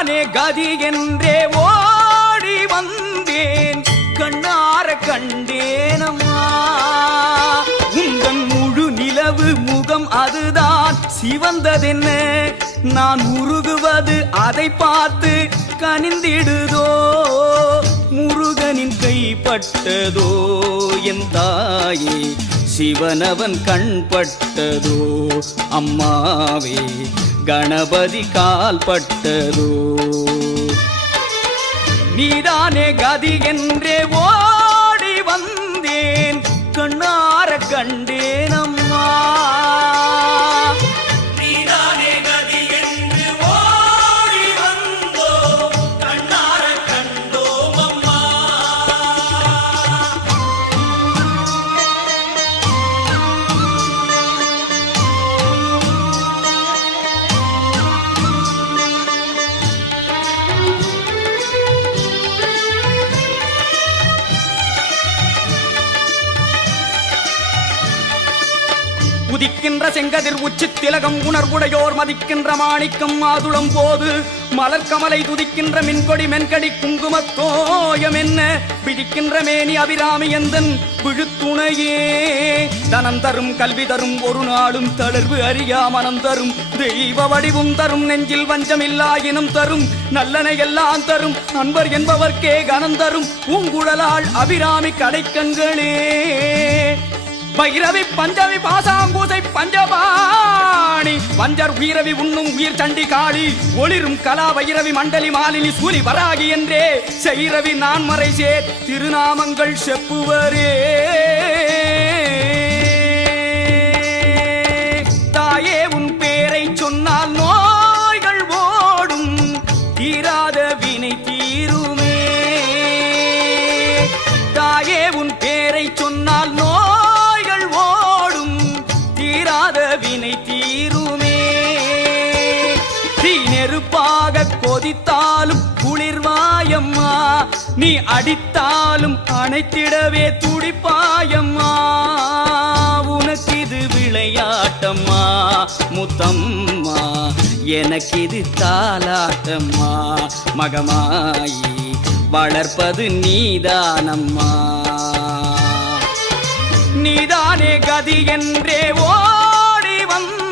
நீதானே கதி என்றே ஓடி வந்தேன், கண்ணார கண்டேனம்மா. உந்தன் முழு நிலவு முகம் அதுதான் சிவந்ததென்ன, நான் உருகுவது அதை பார்த்து கனிந்திடுதோ. முருகனின் கைப்பட்டதோ என் தாயே, சிவனவன் கண்பட்டதோ அம்மாவே, கணபதி கால் பட்டதோ. நீதானே கதி என்றே ஓடி வந்தேன், கண்ணார கண்டேனம்மா. உதிக்கின்ற செங்கதிர் உச்சி திலகம் உணர்வுடையோர் மதிக்கின்ற மாணிக்கம் மாதுளம் போது மலர்கமலை துதிக்கின்ற மின்கொடி மென்கடி குங்குமத்தோயம் என்ன பிடிக்கின்ற மேனி அபிராமி எந்தன் விழுத்துணையே. தனம் தரும் கல்வி தரும் ஒரு நாளும் தளர்வு அறியா மனம் தரும் தெய்வ வடிவும் தரும் நெஞ்சில் வஞ்சமில்லா இனம் தரும் நல்லனை எல்லாம் தரும் அன்பர் என்பவர்க்கே கனம் தரும் பூங்குழலாள் அபிராமி கடைக்கண்களே. பைரவி பஞ்சவி பாசாம்பூசை பஞ்சபாணி வஞ்சர் உயிரவி உண்ணும் உயிர் சண்டி காளி ஒளிரும் கலா வைரவி மண்டலி மாலினி சூலி வராகி என்றே செய்ரவி நான் மறை சேர் திருநாமங்கள் செப்புவரே. தாயே உன் பேரை சொன்னால் நோய்கள் ஓடும், தீராத வினை தீருமே. தாயே உன் பேரை சொன்னால் வினை தீருமே. தீ நெருப்பாக கொதித்தாலும் குளிர்வாயம்மா, நீ அடித்தாலும் அணைத்திடவே துடிப்பாயம்மா. உனக்கிது விளையாட்டம்மா முத்தம்மா, எனக்கிது தாலாட்டம்மா. மகமாயி வளர்ப்பது நீதானம்மா. நீதானே கதி என்றே ஓடி வந்த